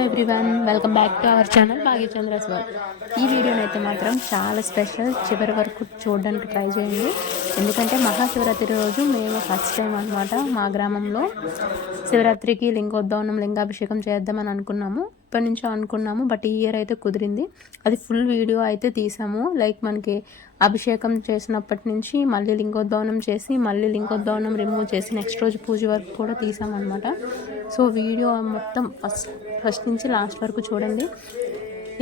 Hello everyone, welcome back to our channel Bhagyachandra's world. ఈ వీడియోనైతే మాత్రం చాలా స్పెషల్, చివరి వరకు చూడడానికి ట్రై చేయండి. ఎందుకంటే మహాశివరాత్రి రోజు మేము ఫస్ట్ టైం అనమాట మా గ్రామంలో శివరాత్రికి లింగోద్భవనం లింగాభిషేకం చేద్దామని అనుకున్నాము. ఇప్పటి నుంచో అనుకున్నాము, బట్ ఈ ఇయర్ అయితే కుదిరింది. అది ఫుల్ వీడియో అయితే తీసాము. లైక్ మనకి అభిషేకం చేసినప్పటి నుంచి మళ్ళీ లింగోద్భవనం చేసి మళ్ళీ లింగోద్భవనం రిమూవ్ చేసి నెక్స్ట్ రోజు పూజ వరకు కూడా తీసామన్నమాట. సో వీడియో మొత్తం ఫస్ట్ నుంచి లాస్ట్ వరకు చూడండి.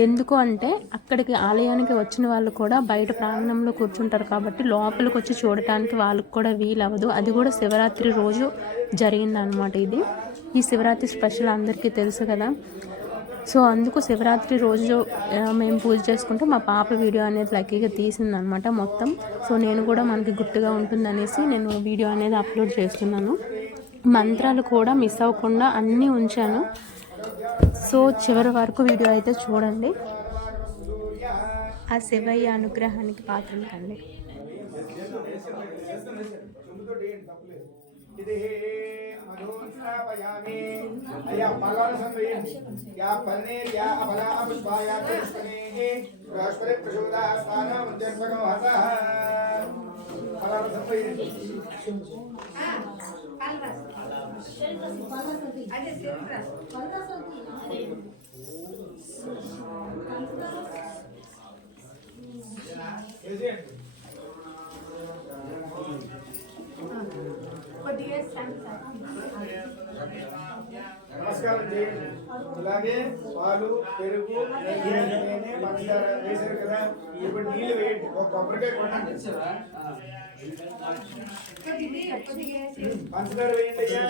ఎందుకు అంటే అక్కడికి ఆలయానికి వచ్చిన వాళ్ళు కూడా బయట ప్రాంగణంలో కూర్చుంటారు కాబట్టి లోపలికి వచ్చి చూడటానికి వాళ్ళకి కూడా వీలవ్వదు. అది కూడా శివరాత్రి రోజు జరిగిందనమాట. ఈ శివరాత్రి స్పెషల్ అందరికీ తెలుసు కదా. సో అందుకు శివరాత్రి రోజు మేము పూజ చేసుకుంటే మా పాప వీడియో అనేది లక్కీగా తీసిందనమాట మొత్తం. సో నేను కూడా మనకి గుర్తుగా ఉంటుందనేసి నేను వీడియో అనేది అప్లోడ్ చేస్తున్నాను. మంత్రాలు కూడా మిస్ అవ్వకుండా అన్నీ ఉంచాను. సో చివరి వరకు వీడియో అయితే చూడండి. ఆ శివయ్య అనుగ్రహానికి పాత్రలు కండి. నమస్కారం చేయండి. ఇలాగే పాలు పెరుగు తేనె పంచదార వేసారు కదా, ఇప్పుడు నీళ్ళు వేయండి. ఒక కొబ్బరికాయ కొట్టండి, పంచదార వేయండి అయ్యా.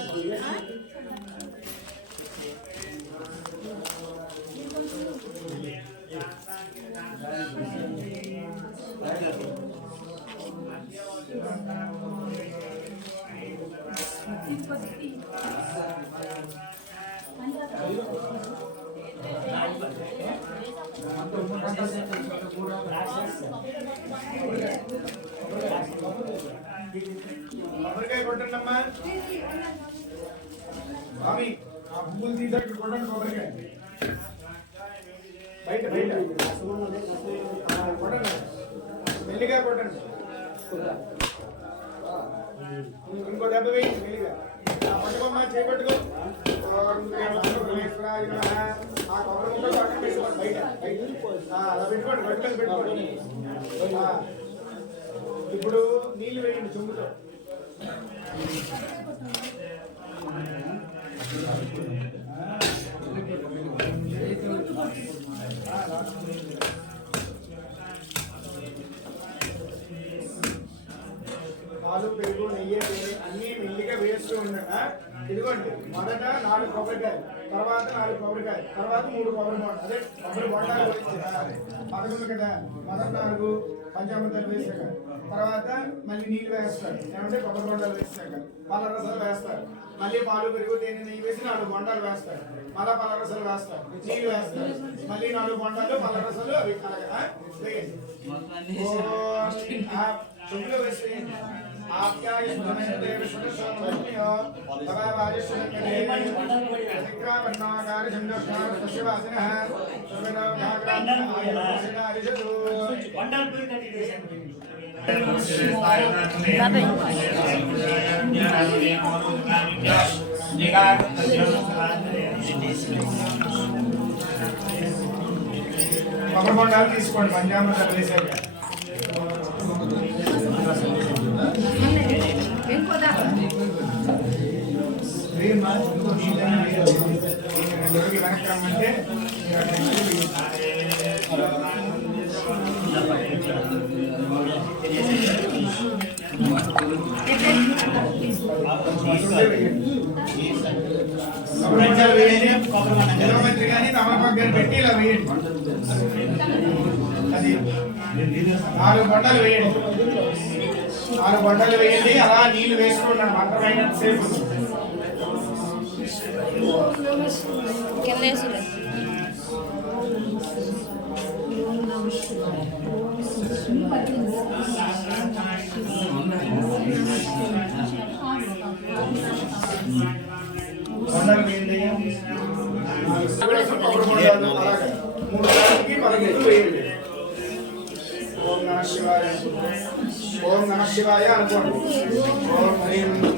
కొబ్బరికాయ కొట్టండమ్మా. స్వామి ఆ పువ్వులు తీసేట్టు కొట్టండి. కొబ్బరికాయ బయట బయట కొట్టండి, మెల్లిగా కొట్టండి. ఇంకో దెబ్బ వేయండి మెల్లిగా. పట్టుకోమ్మా, చేపట్టుకో. ఆ కొబ్బరి ముక్క పక్కన పెట్టుకోండి, బయట బయట అలా పెట్టుకోండి, బయట పెట్టుకోండి. ఇప్పుడు నీళ్ళు వేయండి చెంబుతో. పాలు పెరుగు నెయ్యి అన్నీ మెల్లిగా వేస్తూ ఉండగా ఇదిగోండి. మొదట 4 కొబ్బరికాయలు, తర్వాత 4 కొబ్బరికాయలు, తర్వాత 3 కొబ్బరి బొండాలు. అదే కొబ్బరి బొండాలు వేస్తారు 11 కదా. మొదట 4 పంచామృతాలు వేసాక తర్వాత మళ్ళీ నీళ్ళు వేస్తారు, ఏమంటే కొబ్బరి బొండాలు వేసాక పళ్ళ రసాలు వేస్తారు. మళ్ళీ పాలు పెరుగు తేనె నెయ్యి వేసి 4 బొండాలు వేస్తారు. మళ్ళీ పళ్ళ రసాలు వేస్తారు, నీళ్ళు వేస్తారు, మళ్ళీ 4 బొండాలు పళ్ళ రసాలు అవి అలాగా వేయండి. చెప్పులో వేసేయండి. కొబ్బరి బొండాలు తీసుకోండి పంచామృతాలు వేసాక. వెనక్కి రమ్మంటే మంత్రి కానీ తమలపాకు పెట్టి ఇలా వేయండి. అది 4 బొండాలు వేయండి. 4 బొండాలు వేయండి. అలా నీళ్లు వేసుకున్నాను మంత్రమైన సేపు. కొండలు వేయండి. కొబ్బరి బొండాలు అలాగే 3 సార్లకి 15 వేయండి. ఓం నమః శివాయ, ఓం నమః శివాయ అనుకోండి. ఓం హ్రీం నమః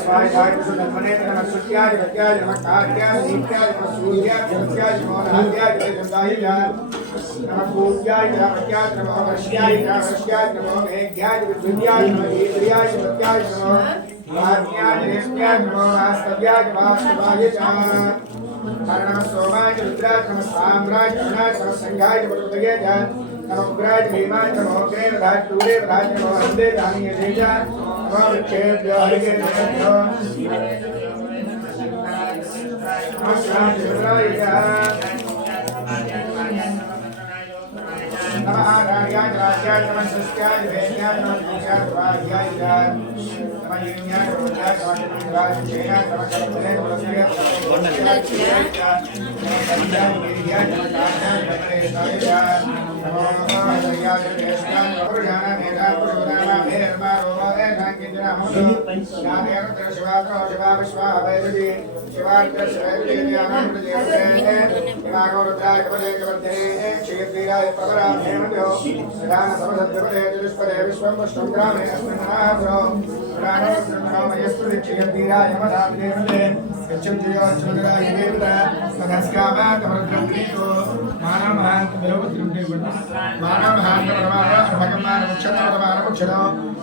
స్వాహాయ సుబ్రహ్మణ్యాయ నమః సత్యాయ సత్యాయ నమః కార్యాయ నిత్యాయ నమః సూర్యాయ సత్యాయ నమః రాజ్యాయ చంద్రాయ నమః పూజ్యాయ సత్యాయ నమః వర్ష్యాయ వర్ష్యాయ నమః మేఘ్యాయ విద్యాయ నమః ఇంద్రియాయ సత్యాయ నమః వాజ్ఞాయ నిత్యాయ నమః వాస్తవ్యాయ వాస్తవాయ చ నమః సోమాయ రుద్రాయ నమః సామ్రాయ కరుణాయ నమః సంఘాయ పర్వతయ చ नमो उग्राय भीमाय नमो अग्रेण राजूरे राज नमो हंदे धानीय तेज नमो वृक्षेभ्यो हरिके नमो नमस्कार शिवराय नमः आर्याय राजाय नमः सस्याय वेद्याय नमः पूजाय वाह्याय नमः युन्याय रोजाय नमः राजचेयाय नमः कलपले नमः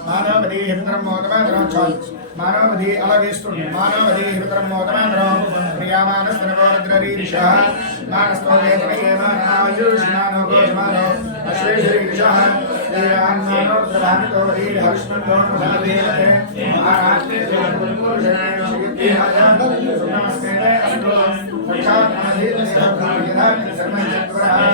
మానవది హితరం మోదమాదరం చాలు మానవది అలా వేస్తుంది మానవది హితరం మోదమాదరం ప్రియామానస్తనవోద్రీరిష మానస్తోదేతమయే మానాయుష్మానో గోజమానో అశ్వేశ్వరీరిష దేవాన్మానోర్ధవామితో వీర హర్ష్మంతో మహాదేవతే మహారాష్ట్రే జోపురుషే నమస్కారే అస్తో సాక్షాత్మాధీత సేవకార్యదాన్ సర్వజత్వరాహ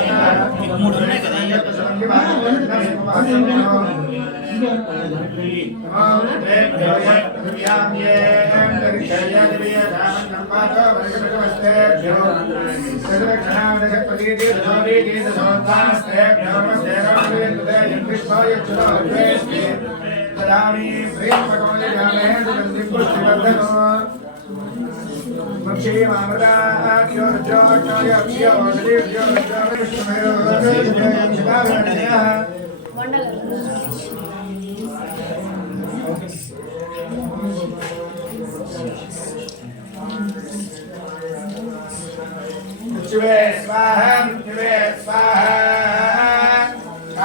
मृत्युवे स्वाहा मृत्युवे स्वाहा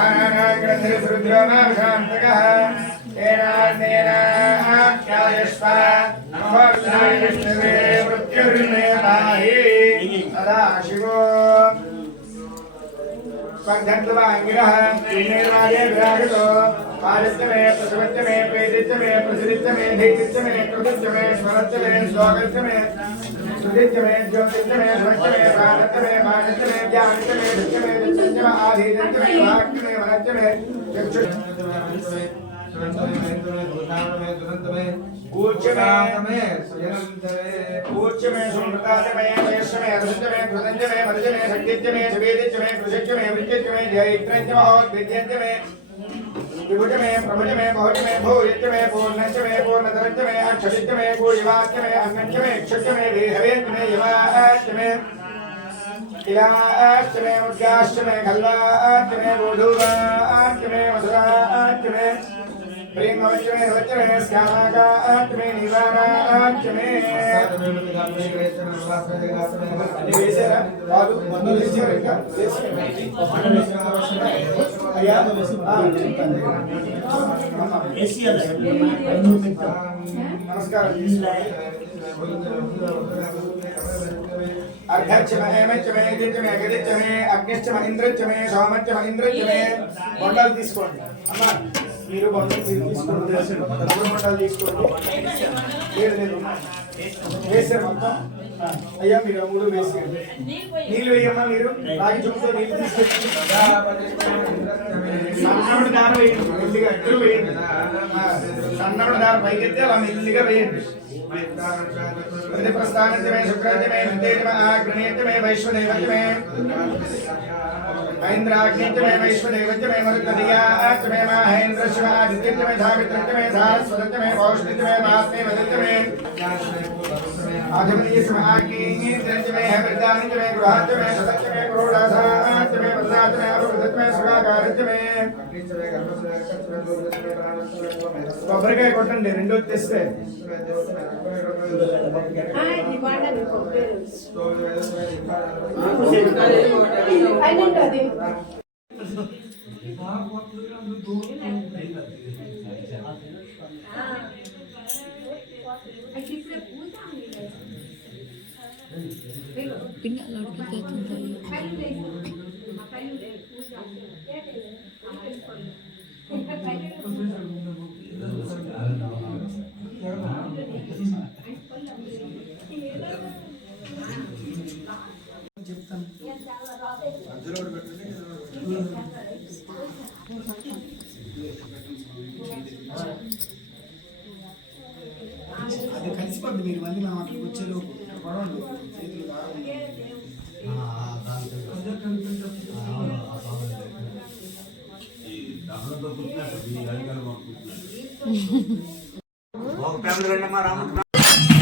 आनाग्रन्थिरुद्रो नामशान्तकः तेनान्येनाख्यायस्व नमो विष्णवे मृत्युर्मे पाहि सदा शिवो स्पर्धत्वाङ्गिरः निर्वाजे विराजतो पारित्यमे प्रसवत्यमे प्रेदित्यमे प्रसिदित्यमे धैर्यत्यमे कृतित्यमे स्वरत्यमे स्वागत्यमे सुदित्यमे ज्योतित्यमे स्वत्यमे प्राणत्यमे मानत्यमे ज्ञानत्यमे धृत्यमे धृत्यमे आधीत्यमे वाक्यमे वनत्यमे पूज्यमे सुमृतात्यमे वयस्यमे अधृत्यमे कृतञ्जमे मरुजमे शक्तित्यमे सुवेदित्यमे कृषित्यमे वृत्तित्यमे जयित्रञ्जमे विद्यन्त्यमे विभुजमे प्रभुजमे बहुजमे भूयत्यमे पूर्णञ्चमे पूर्णतरञ्चमे अक्षरित्यमे भूयिवाच्यमे अन्नञ्चमे क्षत्यमे देहवेत्यमे यवाच्यमे इलाच्यमे मुद्गाच्यमे खल्वाच्यमे बोधुवाच्यमे मधुराच्यमे प्रेमवच्यमे वच्यमे स्कामागाच्यमे निवाराच्यमे नमस्कार अर्घ्यच्यमे हेमच्यमे गिच्यमे गदिच्यमे अग्निच्यमे इंद्रच्यमे सोमच्यमे इंद्रच्यमे बॉटल తీసుకోండి అమ్మ మీరు బొండాలు తీసుకోండి బొండాలు తీసుకోండి లేదు వేసారు మొత్తం అయ్యా మీరు మూడు వేసేయండి నీళ్ళు వేయమ్మా మీరు రాగి చుట్టూ నీళ్ళు తీసుకెళ్ళి సన్నముడు దారి వేయండి మెల్లిగా ఇద్దరు వేయండి సన్నముడు దారి పైకెత్తి అలా మెల్లిగా వేయండి ప్రస్థానమే శుక్రమే విద్యేతమే ఆగ్నేయతమే వైశ్వదేవతమే महेन्द्राग्नित्यमे वैश्वदेवत्यमे मरुत्तदियात्यमे महेन्द्रशिवा आदित्यमे धावित्रत्यमे धारस्वदत्यमे पौष्णित्यमे महात्मे वदित्यमे आजमनीय समाकी दंजमे वृद्धानिजमे गृहाजमे सदजमे करोडाधाजमे वदनाजमे अरुधजमे सुगागारजमे కొబ్బరికాయ కొట్టండి రెండో తెస్తే అది కలిసిపోద్ది మీరు మళ్ళీ నా మాటలకు వచ్చేలోపు పడండి చేతులు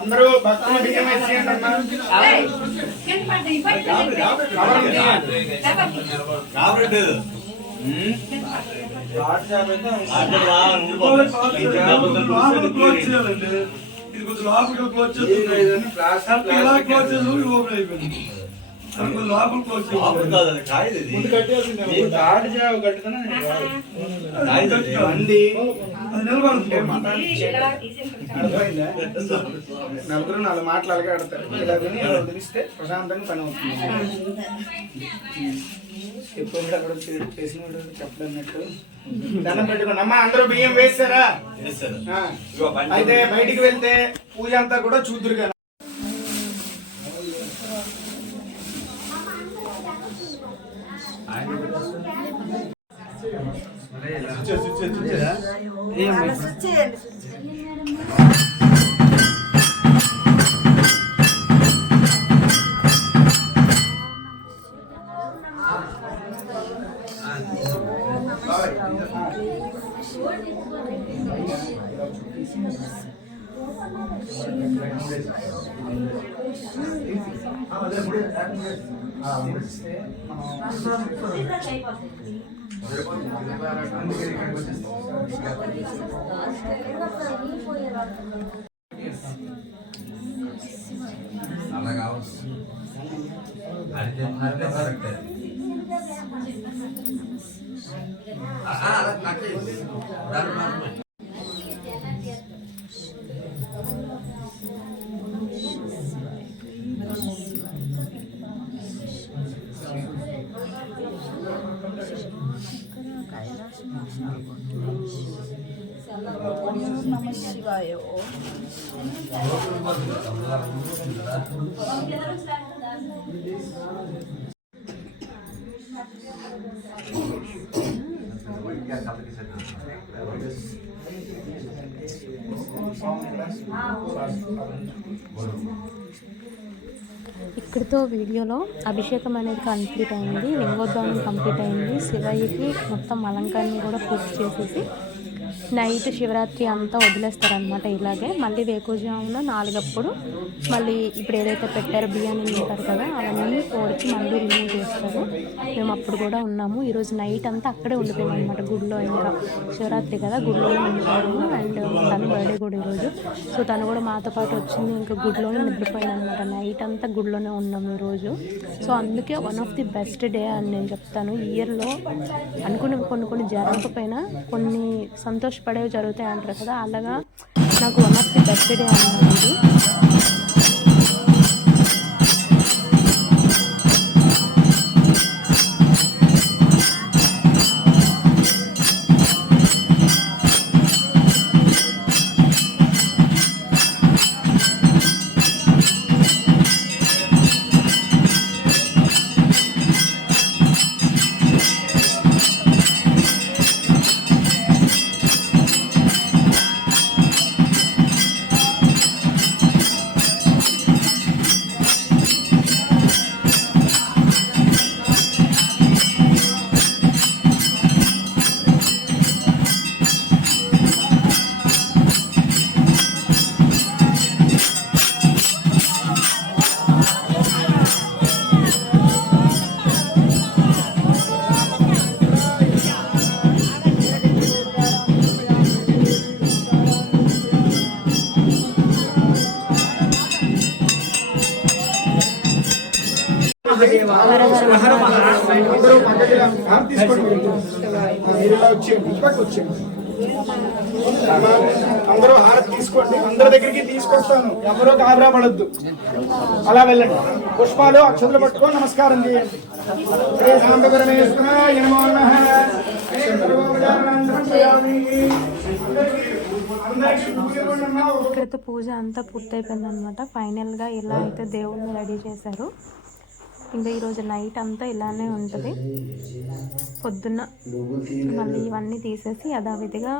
అందరూ భక్తులు బియ్యం వేసేయండి నలుగురు నాలుగు మాటలు అలాగే ఆడతారు. ఇలా విని వదిలిస్తే ప్రశాంతంగా పని అవుతుంది. ఎప్పుడు అక్కడ చేసిన చెప్పడన్నట్టు దండం పెట్టుకోండి. అమ్మా అందరూ బియ్యం వేస్తారా? అయితే బయటికి వెళ్తే పూజ అంతా కూడా చూద్దరు కదా. అలాగా అడితే కరెక్ట్ అలా కట్టే నమ శివాయ. ఇక్కడితో వీడియోలో అభిషేకం అనేది కంప్లీట్ అయింది, లింగోద్భవం కంప్లీట్ అయింది. శివయ్యకి మొత్తం అలంకరణ కూడా పూర్తి చేసేసి నైట్ శివరాత్రి అంతా వదిలేస్తారనమాట. ఇలాగే మళ్ళీ వేకువజామున 4 అప్పుడు మళ్ళీ ఇప్పుడు ఏదైతే పెట్టారో బియ్యాన్ని ఉంటారు కదా అవన్నీ పోడికి మళ్ళీ రిమూవ్ చేస్తారు. మేము అప్పుడు కూడా ఉన్నాము. ఈరోజు నైట్ అంతా అక్కడే ఉండిపోయాము అనమాట గుడిలో. ఇంకా శివరాత్రి కదా గుడిలోనే ఉండిపోయాము. అండ్ తను బర్త్డే కూడా ఈరోజు, సో తను కూడా మాతో పాటు వచ్చింది. ఇంకా గుడిలోనే నిద్రపోయింది అనమాట. నైట్ అంతా గుడిలోనే ఉన్నాము ఈరోజు. సో అందుకే one of the best day అని నేను చెప్తాను. ఇయర్లో అనుకునే కొన్ని జరగకపోయినా కొన్ని సంతోషపడేవి జరుగుతాయి అంటారు కదా, అలాగా నాకు one of the best day అన్నమాట ఇది. అందరూ పద్ధతిగా తీసుకోండి. అందరూ హారతి తీసుకోండి. అందరి దగ్గరికి తీసుకొస్తాను, ఎవరో గాబరా పడద్దు. అలా వెళ్ళండి. పుష్పాలు అక్షతలు పట్టుకొని నమస్కారం చేయండి. శ్రీ శాంతపరమేశ్వరాయ నమో నమః. ఇక్కడితో పూజ అంతా పూర్తయిపోయింది అనమాట. ఫైనల్గా ఇలా అయితే దేవుడిని రెడీ చేశారు. ఇంకా ఈరోజు నైట్ అంతా ఇలానే ఉంటుంది. పొద్దున్న మళ్ళీ ఇవన్నీ తీసేసి యథావిధిగా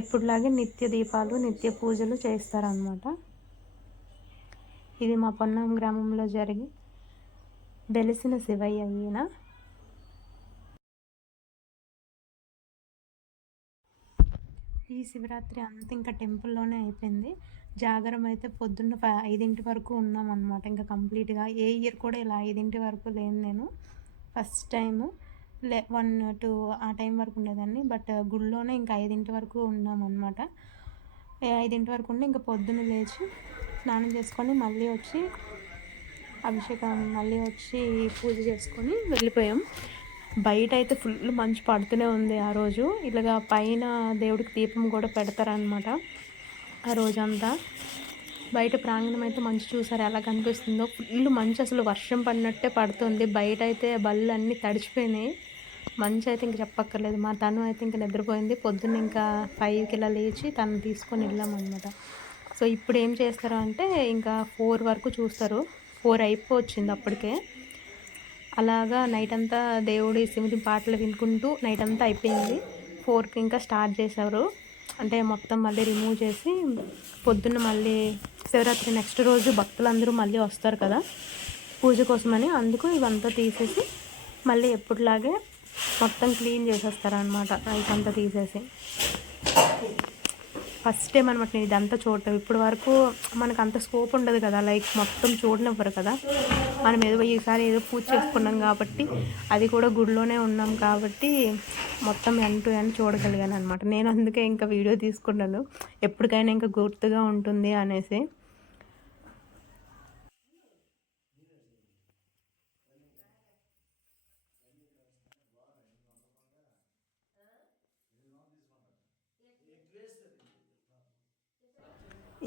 ఎప్పుడులాగే నిత్య దీపాలు నిత్య పూజలు చేస్తారనమాట. ఇది మా పొన్నం గ్రామంలో జరిగి వెలిసిన శివయ్య ఈయన. ఈ శివరాత్రి అంతా ఇంకా టెంపుల్లోనే అయిపోయింది. జాగరం అయితే పొద్దున్న 5 వరకు ఉన్నాం అనమాట. ఇంకా కంప్లీట్గా ఏ ఇయర్ కూడా ఇలా 5 వరకు లేను నేను. ఫస్ట్ టైము 1 to ఆ టైం వరకు ఉండేదాన్ని. బట్ గుడిలోనే ఇంకా 5 వరకు ఉన్నాం అనమాట. 5 వరకు ఉండి ఇంకా పొద్దున్న లేచి స్నానం చేసుకొని మళ్ళీ వచ్చి అభిషేకం మళ్ళీ వచ్చి పూజ చేసుకొని వెళ్ళిపోయాం. బయట అయితే ఫుల్ మంచు పడుతూనే ఉంది ఆ రోజు. ఇలాగా పైన దేవుడికి దీపం కూడా పెడతారనమాట. ఆ రోజంతా బయట ప్రాంగణం అయితే మంచు చూసారు ఎలా కనిపిస్తుందో. ఫుల్ మంచు, అసలు వర్షం పడినట్టే పడుతుంది. బయట అయితే బళ్ళు అన్నీ తడిచిపోయినాయి. మంచు అయితే ఇంక చెప్పక్కర్లేదు. మా తను అయితే ఇంకా నిద్రపోయింది. పొద్దున్న ఇంకా 5కి ఇలా లేచి తను తీసుకొని వెళ్ళామన్నమాట. సో ఇప్పుడు ఏం చేస్తారు అంటే ఇంకా 4 వరకు చూస్తారు. 4 అయిపోవచ్చింది అప్పటికే. అలాగా నైట్ అంతా దేవుడి శివుడి పాటలు వినుకుంటూ నైట్ అంతా అయిపోయింది. 4కి ఇంకా స్టార్ట్ చేశారు. అంటే మొత్తం మళ్ళీ రిమూవ్ చేసి పొద్దున్న మళ్ళీ శివరాత్రి నెక్స్ట్ రోజు భక్తులందరూ మళ్ళీ వస్తారు కదా పూజ కోసమని, అందుకు ఇవంతా తీసేసి మళ్ళీ ఎప్పుడులాగే మొత్తం క్లీన్ చేసేస్తారనమాట. రైస్ అంతా తీసేసి ఫస్ట్ టైం అనమాట నేను ఇదంతా చూడటం. ఇప్పుడు వరకు మనకు అంత స్కోప్ ఉండదు కదా, లైక్ మొత్తం చూడనివ్వరు కదా. మనం ఏదో ఈసారి ఏదో పూజ చేసుకున్నాం కాబట్టి, అది కూడా గుడిలోనే ఉన్నాం కాబట్టి మొత్తం ఎండ్ టు ఎండ్ చూడగలిగాను అనమాట. నేను అందుకే ఇంకా వీడియో తీసుకున్నాను, ఎప్పటికైనా ఇంకా గుర్తుగా ఉంటుంది అనేసి.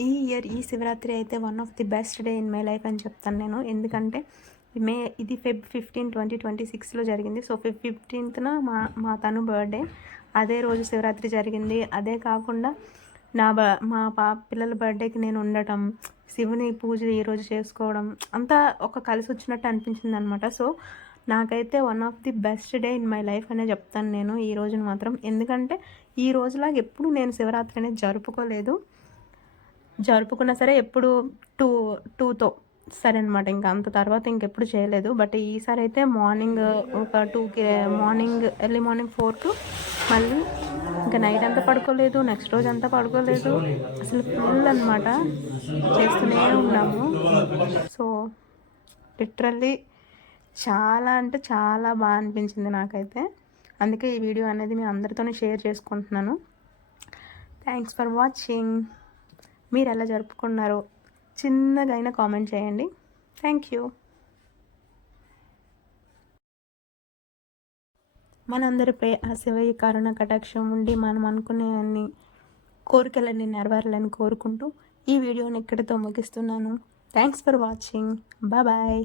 ఈ ఇయర్ ఈ శివరాత్రి అయితే one of the best day in my life అని చెప్తాను నేను. ఎందుకంటే ఇది Feb 15, 2026లో జరిగింది. సో Feb 15th మా తను బర్త్డే, అదే రోజు శివరాత్రి జరిగింది. అదే కాకుండా మా పిల్లల బర్త్డేకి నేను ఉండటం, శివుని పూజ ఈరోజు చేసుకోవడం అంతా ఒక కలిసి వచ్చినట్టు అనిపించింది అనమాట. సో నాకైతే one of the best day in my life అనే చెప్తాను నేను ఈ రోజును మాత్రం. ఎందుకంటే ఈ రోజులాగా ఎప్పుడు నేను శివరాత్రి అనేది జరుపుకున్నా సరే ఎప్పుడు టూతో సరే అనమాట. ఇంకా అంత తర్వాత ఇంకెప్పుడు చేయలేదు. బట్ ఈసారి అయితే మార్నింగ్ ఒక 2కి మార్నింగ్ ఎర్లీ మార్నింగ్ 4 మళ్ళీ ఇంకా నైట్ అంతా పడుకోలేదు, నెక్స్ట్ రోజు అంతా పడుకోలేదు, అసలు ఫుల్ అనమాట చేస్తూనే ఉన్నాము. సో లిటరల్లీ చాలా అంటే చాలా బాగా అనిపించింది నాకైతే. అందుకే ఈ వీడియో అనేది మీ అందరితోనే షేర్ చేసుకుంటున్నాను. Thanks for watching. మీరు ఎలా జరుపుకున్నారో చిన్నగా అయినా కామెంట్ చేయండి. Thank you. మనందరిపై ఆ శివయ్య కరుణ కటాక్షం ఉండి మనం అనుకునే అన్ని కోరికలన్నీ నెరవేరాలని కోరుకుంటూ ఈ వీడియోని ఇక్కడితో ముగిస్తున్నాను. Thanks for watching. బాయ్.